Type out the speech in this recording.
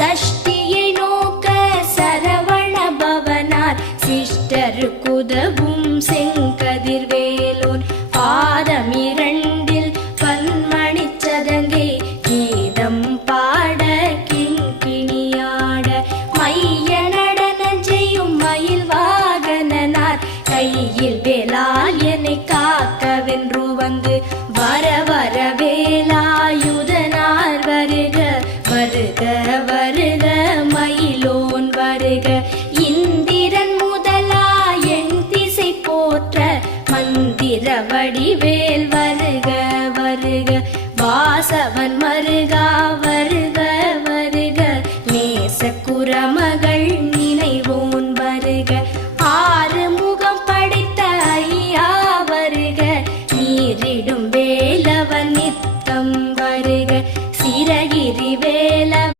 சஷ்டியை நோக்க சரவண பவனார் சிஷ்டருக்குதவும் செங்கதிர்வேலோன் பாதம் இரண்டில் பன்மணிச் சதங்கை கீதம் பாட கிண்கிணியாட மைய நடனம் செய்யும் மயில் வாகனனார் கையில் வேலால் என்னை காக்கவென்று வந்து வர வர வேலாயுதனார் வருக வருக வருக மயிலோன் வருக இந்திரன் முதலா என் திசை போற்ற மந்திர வடிவேல் வருக வருக வாசவன் மருகா